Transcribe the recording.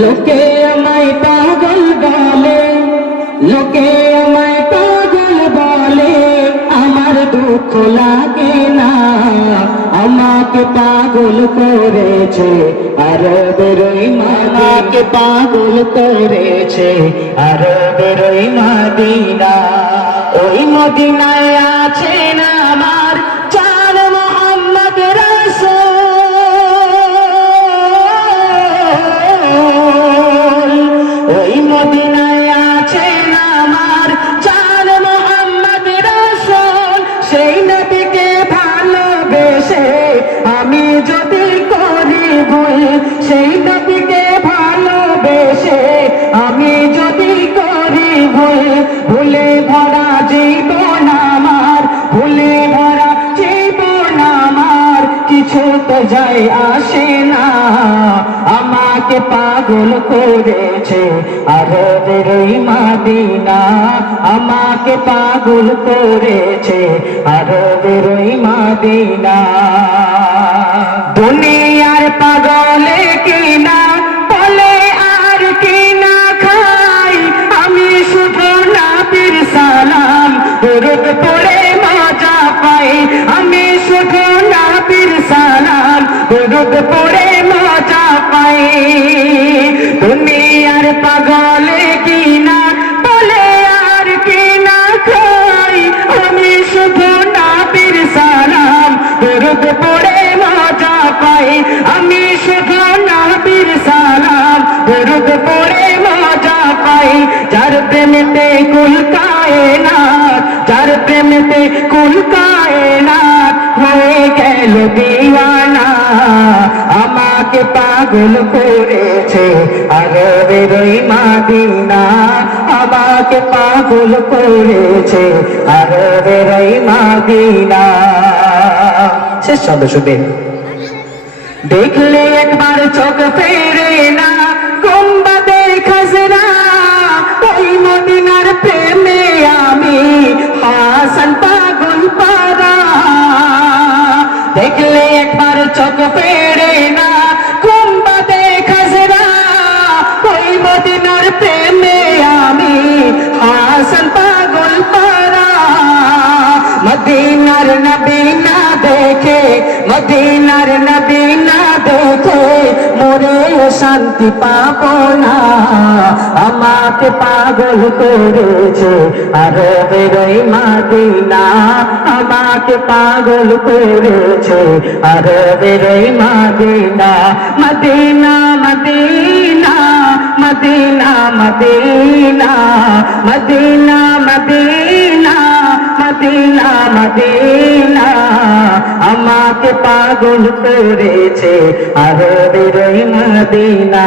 লোকে আমায় পাগল বলে, লোকে আমায় পাগল বলে, আমার দুঃখ লাগে না। আমাকে পাগল করেছে আরবের ওই মাদিনাকে, পাগল করেছে আরবের ওই মাদিনা। ওই মদিনায় আছেন আমার চার মোহাম্মদ রাসূল। ওই মদিনায় আছেন আমার চার মোহাম্মদ রাসূল। সেই নবীকে ভালোবেসে আমি যদি করি ভুল, সেই নবীকে ভালোবেসে আমি যদি করি ভুল, ভুলে ভরা জীবন আমার, ভুলে ভরা জীবন আমার, কিছু তো যায় আসে না। আমাকে পাগল করেছে আরবের ওই মাদিনা, আমাকে পাগল করেছে আরবের ওই মাদিনা। দুনিয়ার পাগলে কিনা বলে আর কিনা খাই, আমি শুধু নবীর সালাম দরুদ পড়ে মজা পাই। আমি শুধু নবীর সালাম দরুদ পড়ে মজা পাই। দুনিয়ার পাগলে কিনা বলে আর কিনা খাই, আমি শুধু নবীর সালাম দরুদ পড়ে মজা পাই। আমি শুধু নবীর সালাম দরুদ পড়ে মজা পাই। যার প্রেমেতে কুল কায়নাত, যার প্রেমেতে কুল কায়নাত হয়ে গেল দিওয়ানা। আমাকে পাগল করেছে আরবের ওই মাদিনা, আমাকে পাগল করেছে আরবের ওই মাদিনা। শেষ শব্দ শুনে দেখলে একবার চোখ ফেরে না, গুম্বাদে খাজরা ওই মদিনার প্রেমে আমি হাসান পাগল পারা। দেখলে একবার চোখ ফেরে না, গুম্বাদে খাজরা ওই মদিনার প্রেমে আমি হাসান পাগল পারা। মদিনার নবী না দেখে, মদিনার নবী না দেখে মোরে শান্তি পাবো না। আমাকে পাগল করেছে আরবের ওই মাদিনা, আমাকে পাগল করেছে আরবের ওই Medina. Medina Medina Medina Medina Medina Medina Medina Medina, আমাকে পাগল করেছে আরবের ওই মদিনা।